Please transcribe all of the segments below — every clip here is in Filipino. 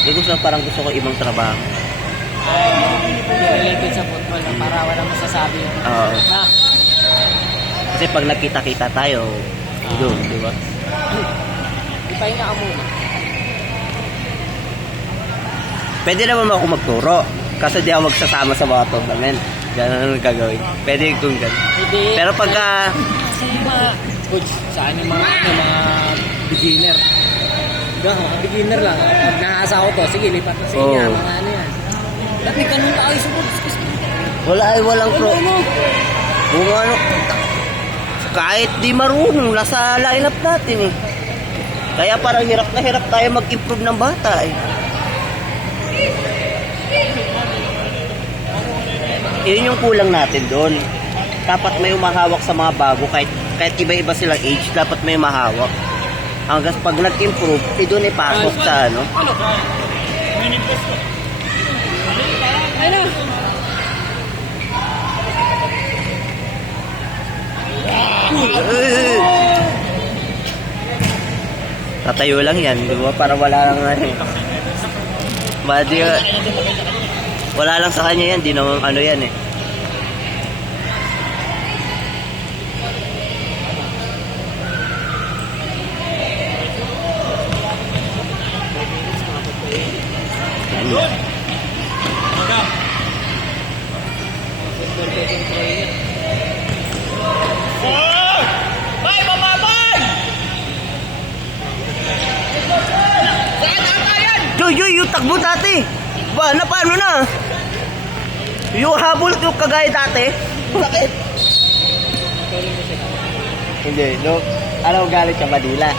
Hindi gusto, parang gusto ko ibang trabaho. Related sa football na para walang masasabi yung Oo. na. Kasi pag nakita-kita tayo, doon, di ba? Ipahinga ka muna. Pwede naman ako magturo. Kasi di ako magsasama sa mga tournament. Ganun ang gagawin. Pwede kung ganun. Hindi. Pero pagka... Sa mga coach, saan yung mga beginner? Diba, mga beginner lang. Pag nahasa ko to, sige, lipat na sa inyo. Oo. Mga ano yan. Ba't may ganun tayo sa coach? walang pro. Kung ano, kahit di marunong, nasa lineup natin eh. Kaya parang hirap na hirap tayo mag-improve ng bata eh. Yun yung kulang natin doon. Dapat may umahawak sa mga bago, kahit iba-iba silang age, dapat may mahawak. Hanggang pag nag-improve, doon ipasok sa ano. Ano? Tatayo lang yan, di ba? Para wala lang wala lang sa kanya yan, di naman ano yan eh. Joy, yung takbo dati. Ba, na paano na? Yung habol yung kagaya dati. Bakit? Hindi, no. Alam mo galit sa Manila.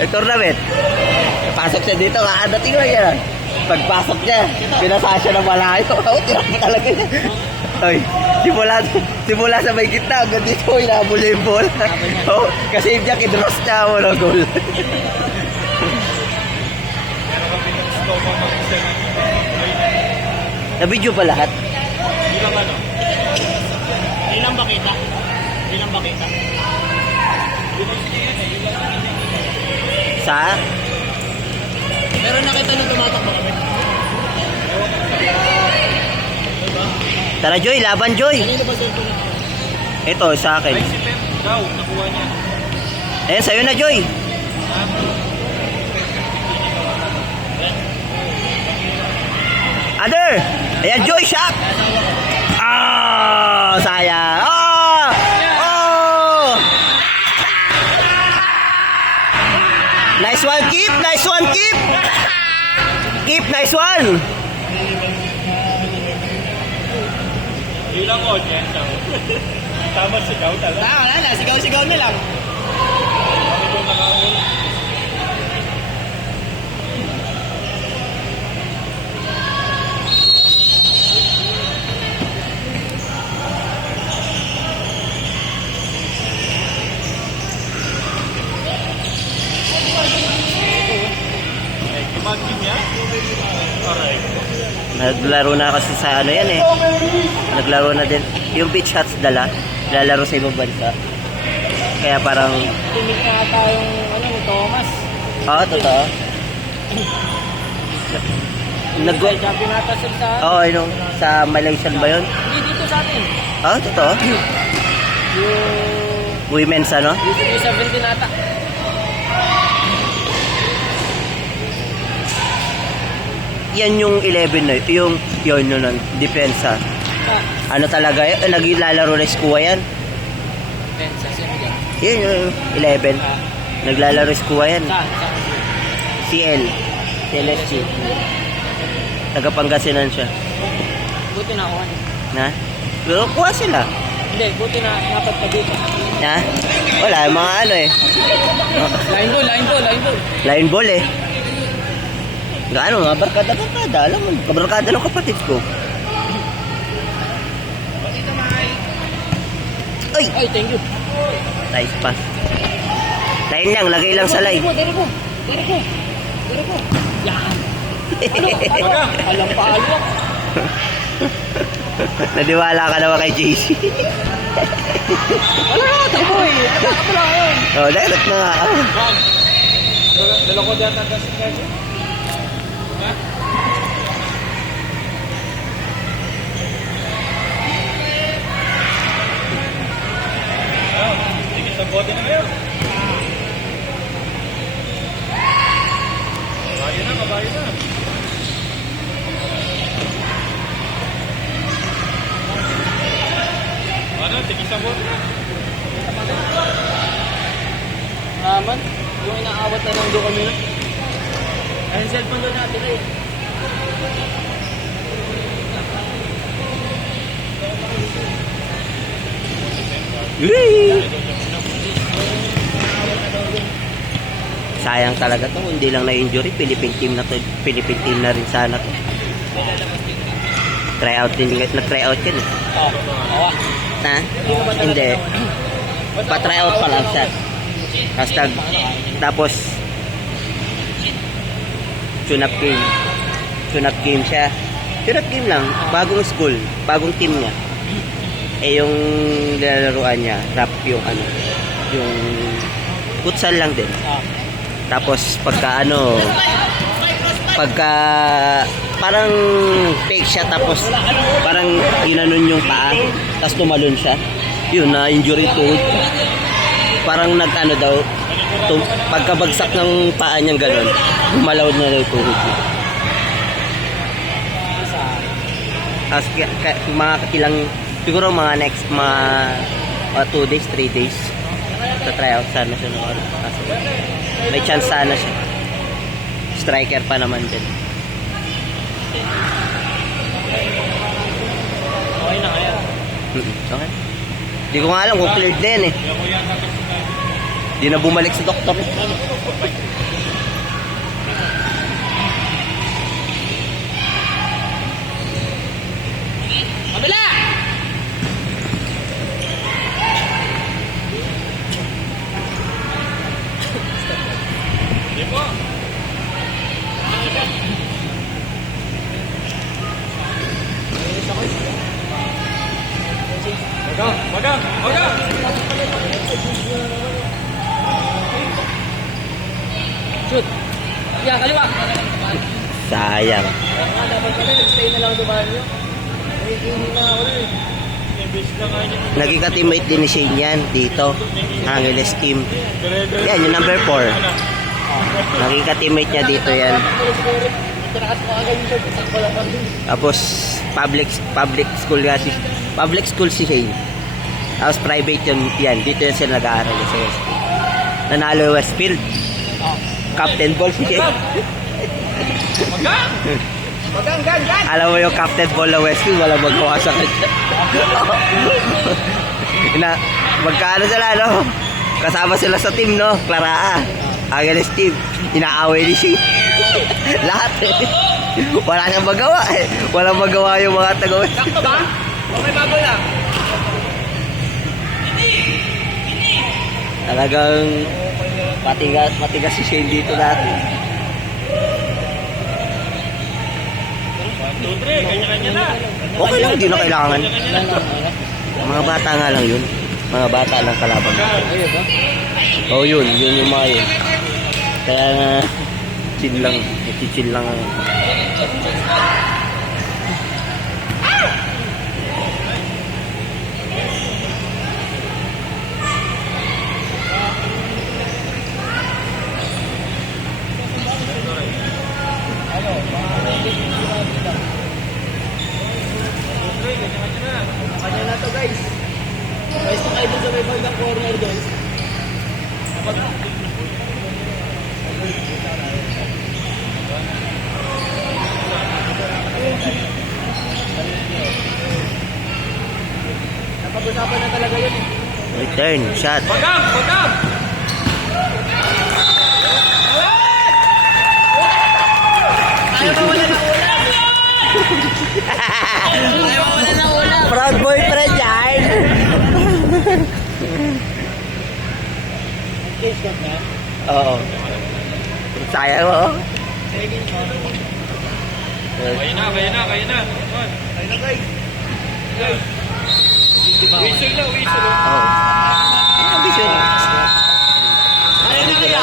Yung tournament. Pasok siya dito, kakadating lang yan. Pagpasok niya, pinasa siya ng malayo. Tirap mo talaga niya. Oy, simula sa may gitna, hanggang dito, inahabol niya yung bola. Kasi niya, kidross niya ako ng goal. Na-video ba lahat? Ilang ano? Ilang bakita? Ilang bakita? Sa? Pero nakita nyo tumatakbo kami. Tara Joy, laban Joy. Kanino ba doon po na? Ito, sa akin. Ay, si Pep daw, nakuha niya. Ayan, sa'yo na Joy. Other! Ayan, Joy, shot! Ah, sayang. Oh! Oh! Nice one, keep! Nice one, keep! Keep, nice one! Ilang audience daw. Tama sigaw talaga. Wala na, sigaw-sigaw na lang. Medyo nakahuli. Naglaro na kasi sa ano yan eh. Naglaro na din. Yung beach hats dala. Lalaro sa ibang bansa. Kaya parang... Tumig na ata yung ano ni Thomas. Oo, totoo. Champion ata sila sa... Oo, yung sa Malaysian ba yun? Hindi dito sa atin. Oo, totoo. Yung... Women's ano? Yung 17 ata. Yan yung 11 na yung yun nun, depensa. Ano talaga yun? Naglalaro na skuwa yan. Pensa, sino yan? Yun yung 11. Naglalaro skuwa yan. Saan? CL. CLSG. Tagapangasinan siya. Buti na ako. Na? Pero kuha sila. Hindi, buti na napat ka dito. Na? Wala, mga ano eh. Line ball. Line ball eh. Gaano nga, barkada. Alam mo, kabarkada ng kapatid ko. Ay! Ay, thank you. Nice pass. Line lang, lagay lang sa line. Dari ko. Yan. Alam pa alwak. Nadiwala ka naman kay JC. Wala, takbo eh. Takbo lang yun. Oh, direct na nga. Dala ko dyan ang kasi Sige sa bote na kayo. Kabayo na, kabayo na. Ano, sige sa bote na. Naman, yung inaawat na lang doon kami na. Ay, yung cellphone doon natin eh. Yay! Sayang talaga to, hindi lang na-injury, Philippine team na to, Philippine team na rin sana to. Tryout din, nag-tryout yan eh. Oh, awa. Ha? Hindi. Pa-tryout pa lang siya. Tapos, tune-up game. Tune-up game siya. Tune-up game lang, bagong school, bagong team niya. Eh yung nilalaruan niya, rap yung ano, yung futsal lang din. Tapos pagka parang fake siya tapos parang ginanon yung paa, tapos tumalon siya. Yun na injury tuhod. Parang nag-ano daw, pagkabagsak ng paa niyang gano'n, gumalaw na daw yung tuhod niya. Tapos mga ilang siguro mga next 2 days, 3 days sa tryout sana siya ng ano. Kasi may chance sana siya. Striker pa naman din. Okay na kaya. Okay. Hindi ko nga alam kung cleared na yan eh. Hindi na bumalik sa doktor eh. Kabila! Di po. Magang! Shoot! Yeah, kaliwa! Sayang. Dapat pala, nag-stay na lang dumaan nyo. Hindi na ako rin. Naging ka-teammate din ni Shane yan dito. Angeles team. Yan, yung number 4. Naging ka-teammate niya dito yan. Tapos public school si Shane. Tapos private yan. Dito yan sila nag-aaral sa Westfield. Nanalo Westfield. Captain ball si Shane. Alam mo yung captain ball na Westfield, walang magawa sa kanya. Magkaano sila, no? Kasama sila sa team, no? Clara Angeles team. Inaaway ni Shane. Lahat eh. Wala siyang magawa eh. Walang magawa yung mga taga-Westfield. Sakto ba? Okay, bago lang. Talagang matigas si Shane dito dati. 1, 2, 3, kanya-kanya na. Okay lang, hindi na kailangan. Mga bata nga lang yun. Mga bata lang kalaban. Ayun ba? Oh, yun yung mga yun. Kaya nga, chill lang. Chill lang. Kanya na to guys. Guys, na kayo dun sa may bandang corner doon. Napag-usapan na talaga yun eh. Return, shot. Magang! Ayaw mawala ng ulam! Ayaw mawala ng ulam! Proud boyfriend yan. Case shot na? Oo. Sayang mo. Kaya na. Ayun na guys. Whistle na. Oo. Ang ambisyon. Ayun na kaya.